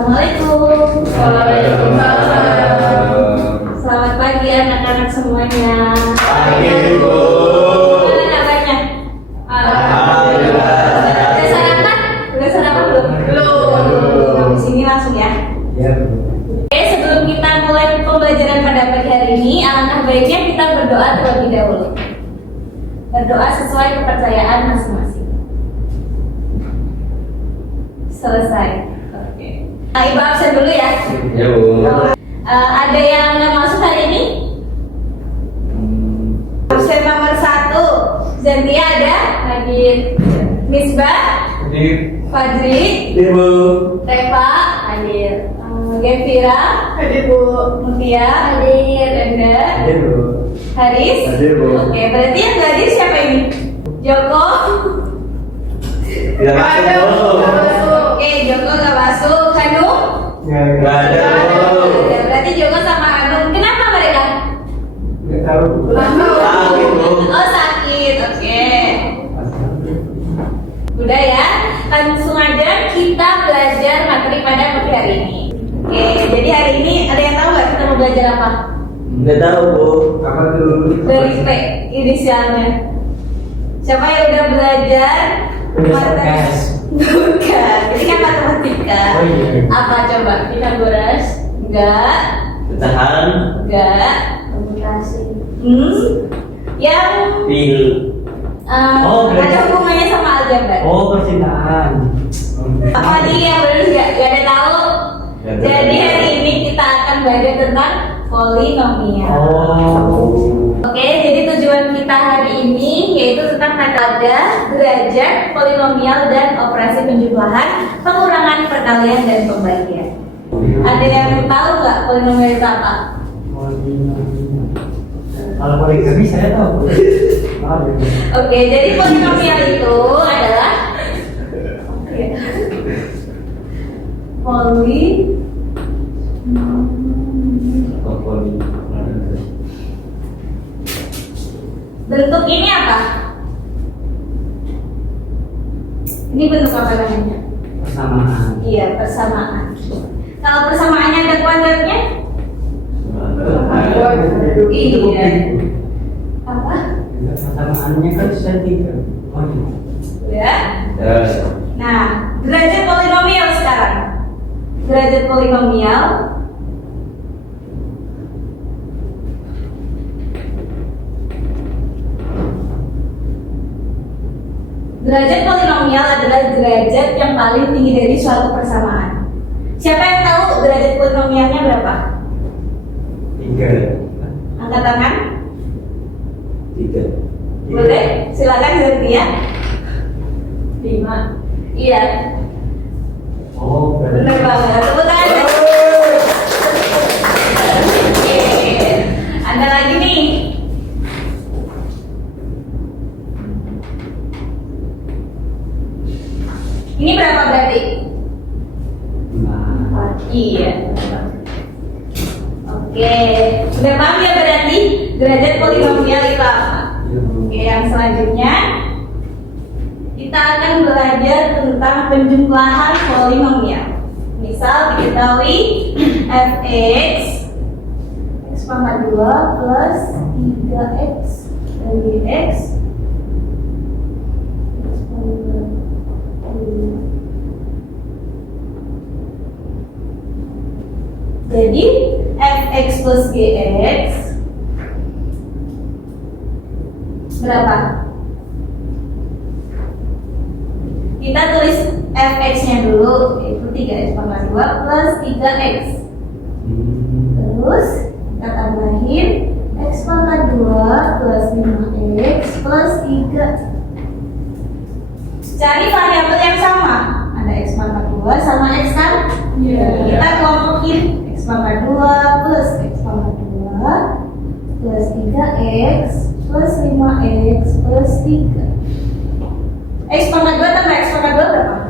Assalamualaikum. Waalaikumsalam. Selamat pagi anak-anak semuanya. Pagi, Bu. Gimana kabarnya? Alhamdulillah. Udah sarapan? Udah sarapan belum? Belum. Di sini langsung ya. Ya. Oke, sebelum kita mulai pembelajaran pada pagi hari ini, alangkah baiknya kita berdoa terlebih dahulu. Berdoa sesuai kepercayaan masing-masing. Selesai. Oke. Nah, Ibu absen dulu ya. Ya, Bu. Ada yang nggak masuk hari ini? Absen nomor 1 Zentia ada? Hadir. Misbah? Hadir. Fadri? Hadir, Bu. Reva? Hadir. Gevira? Hadir, Bu. Mutia? Hadir. Renda? Hadir, Bu. Haris? Hadir, Bu. Oke, berarti yang nggak hadir siapa ini? Joko? Tidak masuk, Bu. Oke, Joko nggak masuk. Hanum? Nggak ada, Bu. Berarti Joko sama Hanum. Kenapa mereka? Nggak tahu. Sakit, Bu. Oh, sakit. Oke. Udah ya. Langsung aja kita belajar materi pada pagi hari ini. Oke, jadi hari ini ada yang tahu nggak kita mau belajar apa? Nggak tahu, Bu. Apa tuh? Dari P inisialnya. Siapa yang udah belajar materi? Bukan, ini kan matematika. Oh, iya. Apa coba? Pitagoras? Enggak. Pecahan. Enggak. Komunikasi. Yang Pil. Oh, ada berarti- hubungannya sama aljabar. Oh, percintaan. Apa nih yang benar nggak ada tahu? Nggak ada. Jadi hari ini kita akan belajar tentang polinomial. Oh. Oke, jadi tujuan kita hari ini yaitu tentang metode, derajat, polinomial dan operasi penjumlahan, pengurangan, perkalian dan pembagian. Ada yang tahu nggak polinomial itu apa? Kalau poligami saya tahu. Oke, jadi polinomial itu adalah poli bentuk ini apa? Ini bentuk apa namanya? Persamaan. Iya, persamaan. Kalau persamaannya ada kuadratnya? Iya. Apa? Persamaannya kan sudah 3. Oh iya. Ya. Nah, derajat polinomial sekarang. Derajat polinomial derajat polinomial adalah derajat yang paling tinggi dari suatu persamaan. Siapa yang tahu derajat polinomialnya berapa? 3. Angkat tangan. 3. Boleh? Silakan Zentia. 5. Iya. Oh, Benar banget. Tepuk tangan. Oke. Ada lagi nih. Ini berapa berarti? Iya. Oke. Sudah paham ya berarti derajat polinomial itu apa? Oke, yang selanjutnya kita akan belajar tentang penjumlahan polinomial. Misal diketahui fx x pangkat 2 plus 3x dari x jadi fx plus gx berapa? Kita tulis fx-nya dulu, yaitu 3x pangkat 2 plus 3x. Terus kita tambahin x pangkat 2 plus 5x plus 3. Cari variabel yang sama. Ada x pangkat 2 sama x kan? Iya. Kita kelompokin x pangkat 2 plus x pangkat 2 plus 3x plus 5x plus 3. X pangkat 2 tambah X pangkat 2 berapa?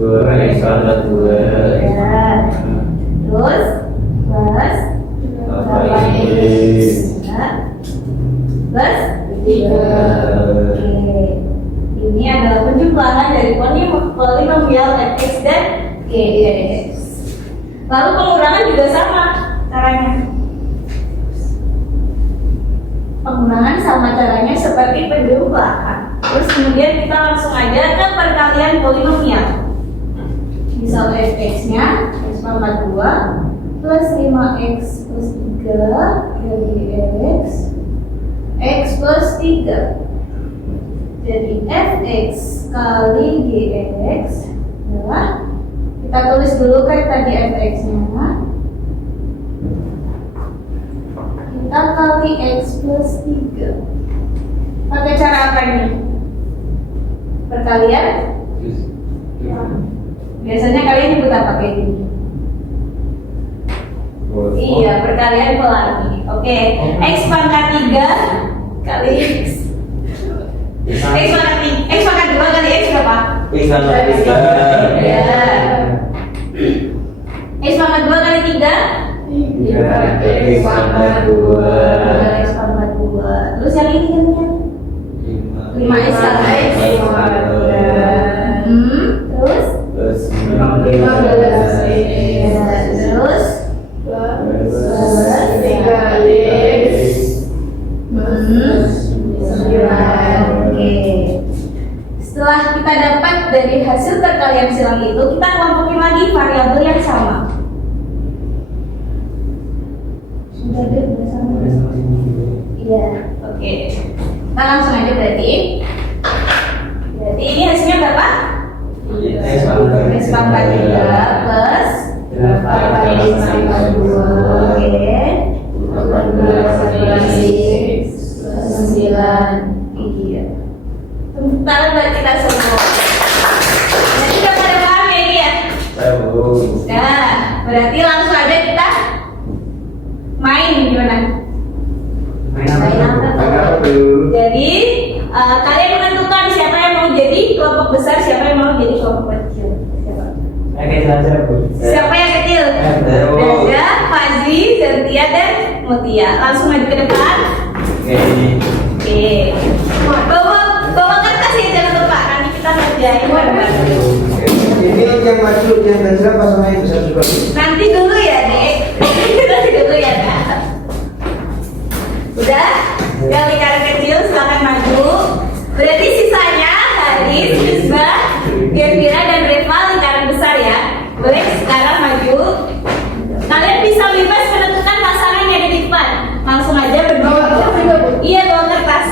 2 X pangkat 2. Ya. Terus plus 8X plus 3. Oke. Ini adalah penjumlahan dari polinomial fx dan gx. pengurangan juga sama caranya. Pengurangan sama caranya seperti penjumlahan. Terus kemudian kita langsung aja ke perkalian polinomial. Misal fx-nya x pangkat 2 plus 5x plus 3 dari x plus 3. Jadi fx kali gx adalah, kita tulis dulu kan tadi fx-nya. Kita kali x plus 3. Pakai cara apa nih? Perkalian? Biasanya kalian nyebut apa kayak gini? Iya, perkalian pelangi. Oke, x pangkat 3 kali x. X pangkat 2 kali x berapa? X pangkat 3. Ya. X pangkat 2 kali 3? X pangkat 2. X pangkat 2. Terus yang ini kan? 5x kali x. Terus? Terus 15x. Terus? plus 3x. Oke. Setelah kita dapat dari hasil perkalian silang itu, kita kelompokin lagi variabel yang sama. Sudah deh, udah sama. Iya, oke. Kita langsung aja berarti. Berarti ini hasilnya berapa? X pangkat 3 plus 8x pangkat 2. Oke. 18x plus 9. Iya. Tepuk tangan buat kita semua. Jadi udah pada paham ya ini ya? Nah, berarti langsung aja kita main gimana? Main apa tuh? Jadi kalian menentukan siapa yang mau jadi kelompok besar, siapa yang mau jadi kelompok kecil. Siapa? Oke, saja Bu. Siapa yang kecil? Dada, Fazli, Zentia, dan Mutia. Langsung maju ke depan. Oke. Bawa kertas ya, jangan lupa. Nanti kita kerjain bareng-bareng. Ini yang maju yang terserah pasangan bisa juga. Nanti dulu ya, Dek. Nanti dulu ya, Kak. Udah? Yang lingkaran kecil silakan maju. Berarti sisanya Haris, Misbah, Gervira, dan Reva lingkaran besar ya. Boleh sekarang maju. Kalian bisa bebas menentukan pasangan yang ada di depan. Langsung aja berdua. Iya, bawa kertas.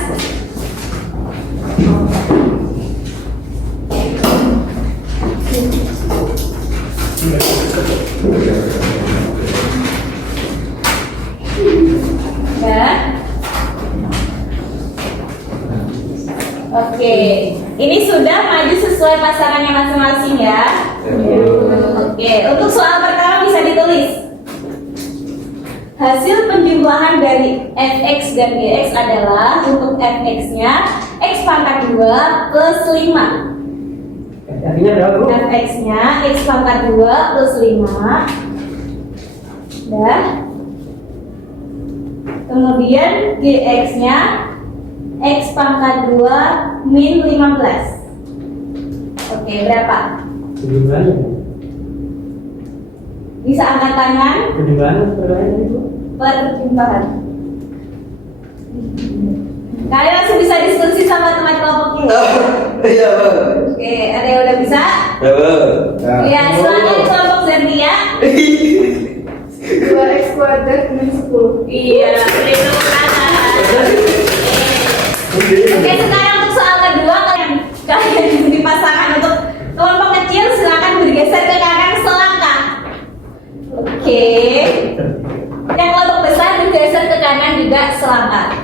Ya. Oke, ini sudah maju sesuai pasangannya masing-masing ya. Oke, untuk soal pertama bisa ditulis. Hasil penjumlahan dari fx dan gx adalah untuk fx-nya x pangkat 2 plus 5. Artinya berapa Bu? fx-nya x pangkat 2 plus 5. Dah. Kemudian gx-nya x pangkat 2 min 15. Oke, berapa? Penjumlahannya. Bisa angkat tangan. Penjumlahan perkalian Bu. Perjumpaan. Kalian langsung bisa diskusi sama teman kelompoknya. Iya, Bang. Oke, ada yang udah bisa? Ya, Nah. silakan kelompok Zentia. 2x kuadrat min 10. Iya, beri tepuk tangan. Oke, sekarang untuk soal kedua kalian di pasangan untuk kelompok kecil silakan bergeser ke kanan selangkah. Oke. Yang kelompok besar bergeser ke kanan juga selangkah.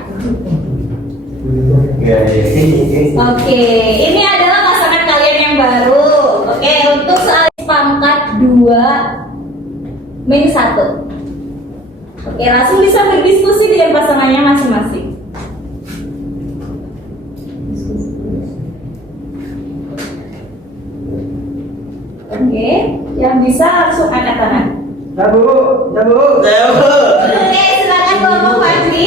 Oke, ini adalah pasangan kalian yang baru. Oke, untuk soal pangkat 2 min 1. Oke, langsung bisa berdiskusi dengan pasangannya masing-masing. Oke, yang bisa langsung angkat tangan. Sabu. Oke, silakan kelompok Fadli.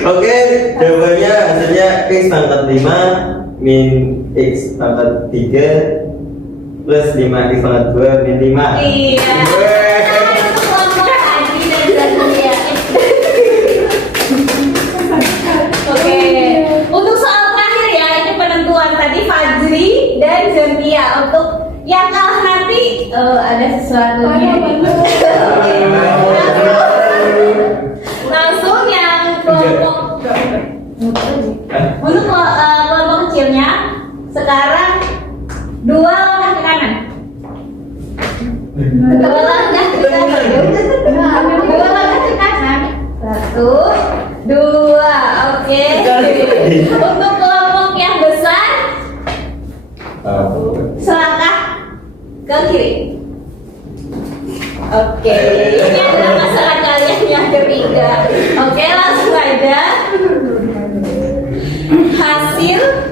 Oke, jawabannya hasilnya x pangkat 5 min x pangkat 3 plus 5 dipangkat 2 min 5. Iya. Untuk kelompok Adi dan Zania. Oke. Untuk soal terakhir ya, ini penentuan tadi Fajri dan Zantia. Untuk yang kalah nanti ada sesuatu langsung yang kelompok untuk kelompok kecilnya sekarang 2 langkah ke kanan. 2 langkah ke kanan. 2 langkah ke kanan. 1, 2. Oke. Untuk kelompok yang besar selangkah ke kiri. Oke, ini adalah masalah kalian yang ketiga. Oke, langsung aja. Hasil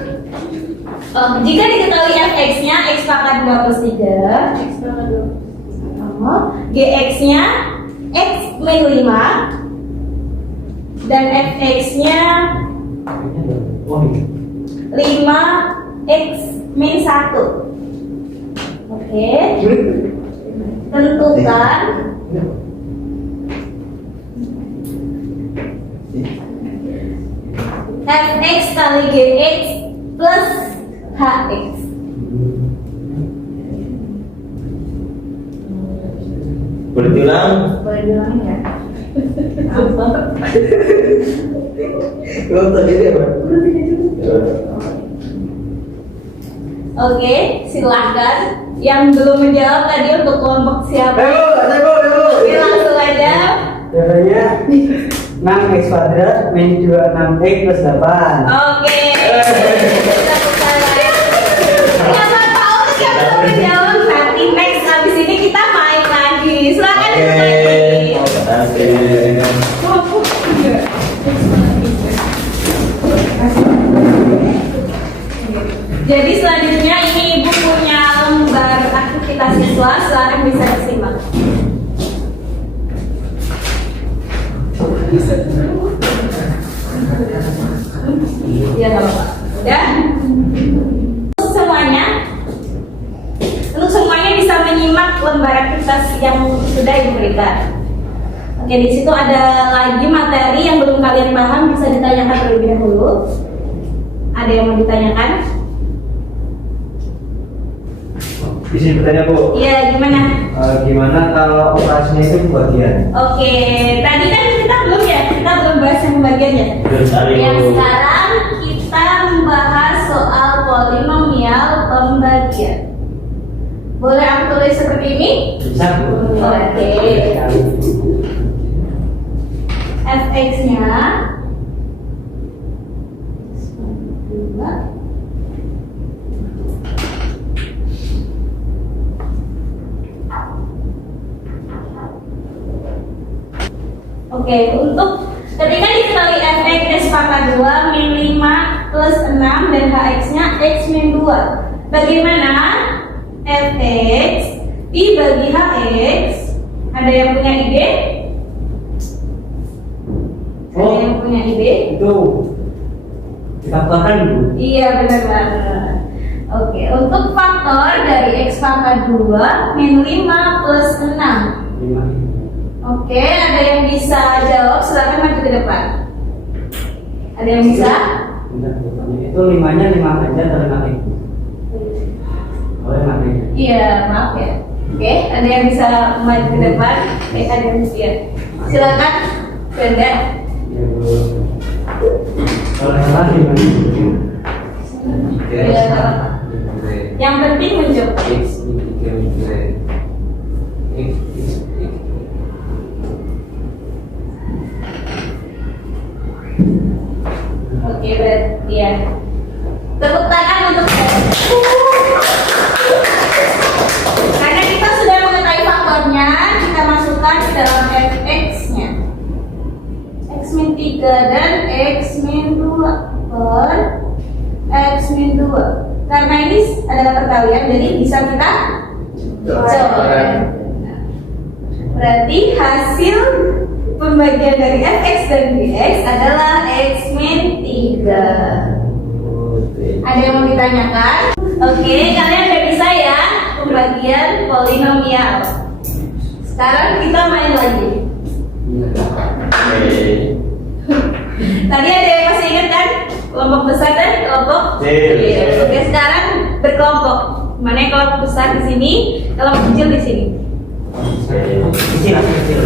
jika diketahui fx-nya x pangkat 2 plus 3, gx-nya x min 5 dan fx-nya 5x min 1. Oke. Tentukan fx kali gx plus hx. Boleh diulang? Boleh diulang ya? Oh, tadi dia apa? Oke, silahkan. Yang belum menjawab tadi untuk kelompok siapa? Oke, langsung aja. Jawabannya 6x kuadrat min 26x plus 8. Oke. Siapa tahu siapa belum menjawab, nanti next habis ini kita main lagi. Silakan lagi. Jadi selanjutnya ini ibu punya lembar aktivitas siswa, silakan bisa disimak. Ya nggak apa-apa. Udah. Untuk semuanya bisa menyimak lembar aktivitas yang sudah diberikan. Oke, di situ ada lagi materi yang belum kalian paham, bisa ditanyakan terlebih dahulu. Ada yang mau ditanyakan? Bisa bertanya Bu? Iya, gimana? Gimana kalau operasinya itu pembagian? Oke, tadi kan kita belum ya, kita belum bahas yang pembagiannya. Yang sekarang kita membahas soal polinomial pembagian. Boleh aku tulis seperti ini? Bisa Bu? Oke. fx-nya 2 Oke, untuk ketika diketahui fx x pangkat 2 min 5 plus 6 dan hx-nya x min 2. Bagaimana fx dibagi hx? Ada yang punya ide? Ada yang punya ide? Itu kita bahkan Bu. Iya, benar banget. Oke, untuk faktor dari x pangkat 2 min 5 plus 6. 5. Oke, ada yang bisa jawab, silakan maju ke depan. Ada yang bisa? Itu 5-nya 5 aja atau 5 itu? Boleh 5 itu. Iya, maaf ya. Oke, ada yang bisa maju ke depan? Ada yang bisa. Silakan, Brenda. Ya Bu. Kalau salah 5 itu. Iya, nggak apa-apa. Yang penting menjawab. Oke, berarti ya. Tepuk tangan untuk karena kita sudah mengetahui faktornya, kita masukkan ke dalam fx-nya. X min 3 dan X min 2 per X min 2. Karena ini adalah perkalian, jadi bisa kita coba. Berarti hasil pembagian dari fx dan dx adalah X min 3. Ada yang mau ditanyakan? Oke, kalian udah bisa ya bagian polinomial. Sekarang kita main lagi. Tadi ada yang masih ingat kan? Kelompok besar dan kelompok kecil. Oke, sekarang berkelompok. Mana yang kelompok besar di sini, kelompok kecil di sini. Kecil lah, kecil.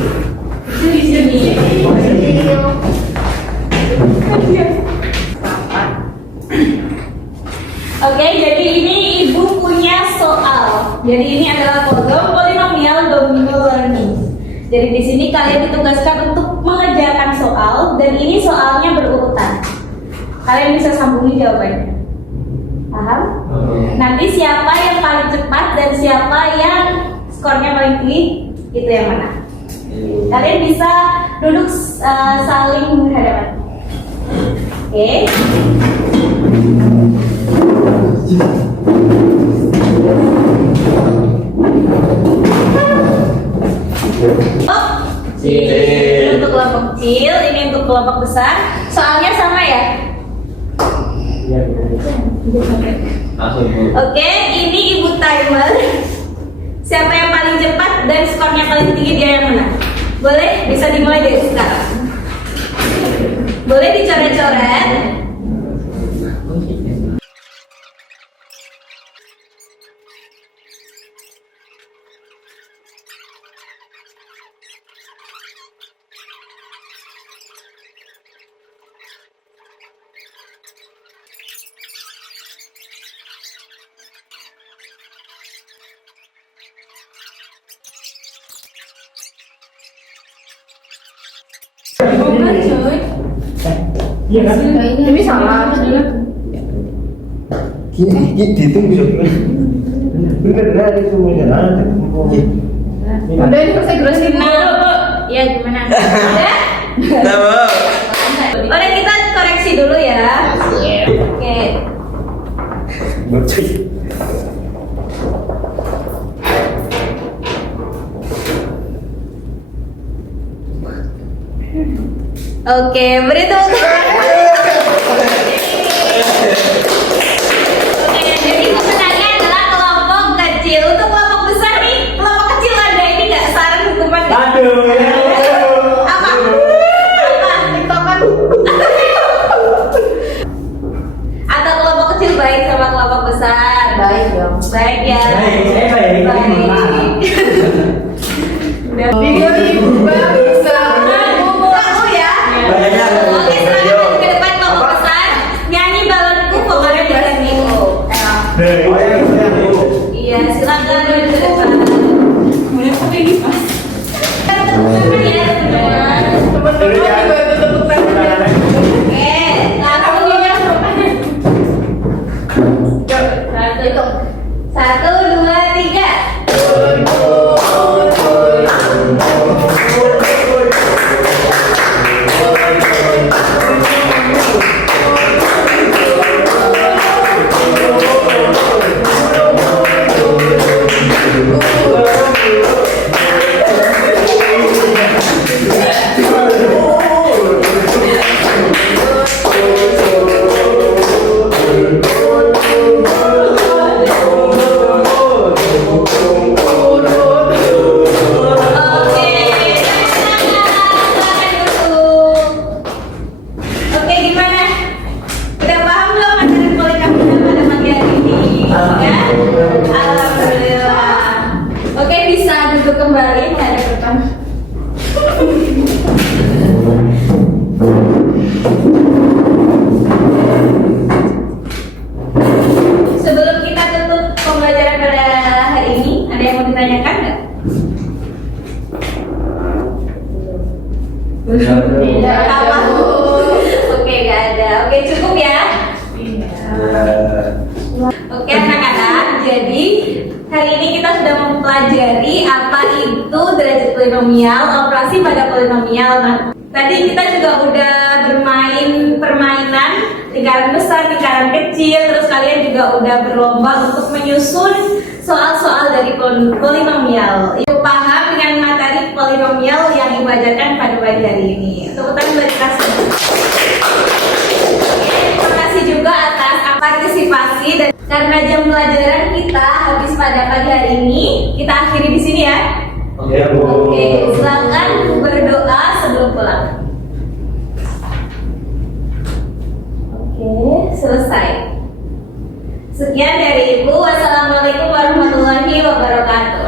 Kecil di sini. Oke, jadi ini ibu punya soal. Jadi ini adalah program polinomial domino learning. Jadi di sini kalian ditugaskan untuk mengerjakan soal dan ini soalnya berurutan. Kalian bisa sambungin jawabannya. Paham? Nanti siapa yang paling cepat dan siapa yang skornya paling tinggi itu yang menang. Kalian bisa duduk saling berhadapan. Oke. Ini untuk kelompok kecil, ini untuk kelompok besar. Soalnya sama ya? Langsung Bu. Oke, ini ibu timer. Siapa yang paling cepat dan skornya paling tinggi dia yang menang. Boleh? Bisa dimulai dari sekarang. Boleh dicoret-coret. Iya kan? Ini salah. Ditunggu. Bener itu bener. Udah ini selesai jelasin. Ya gimana? Udah? Tahu. Oke, kita koreksi dulu ya. Oke. Bocil. Oke, beri tepuk tangan. Oke, jadi pemenangnya adalah kelompok kecil. Untuk kelompok besar nih, kelompok kecil ada ini nggak saran hukuman? Aduh. Apa? Apa? Atau kelompok kecil baik sama kelompok besar? Baik dong. Baik ya. Baik, saya baik. Udah. Video ibu bisa. Aku ya. Banyak. Oke, selanjutnya ke depan kelompok besar. Nyanyi balonku pokoknya bisa minggu. Oh ya, Iya, silakan maju ke depan. Mulai pakai ini mas. Ya, teman-teman. Teman-teman juga itu tepuk tangan. Oke, langsung ya. Satu, satu, dua, tiga. Oke, oke, gimana? Udah paham belum materi polinomial pada pagi hari ini? Ya? Alhamdulillah. Oke, bisa duduk kembali menghadap depan. Sebelum kita tutup pembelajaran pada hari ini, ada yang mau ditanyakan nggak? Tidak ada. Oke, nggak ada. Oke, cukup ya. Oke, anak-anak. Jadi hari ini kita sudah mempelajari apa itu derajat polinomial, operasi pada polinomial. Nah, tadi kita juga udah bermain permainan lingkaran besar, lingkaran kecil. Terus kalian juga udah berlomba untuk menyusun soal-soal dari polinomial. Ibu paham dengan materi polinomial yang Ibu ajarkan pada pagi hari ini. Tepuk tangan bagi kelas. Terima kasih juga atas partisipasi kasih dan karena jam pelajaran kita habis pada pagi hari ini, kita akhiri di sini ya. Oke, Bu. Oke, silakan berdoa sebelum pulang. Oke, selesai. Sekian dari Ibu. Wassalamualaikum warahmatullahi wabarakatuh.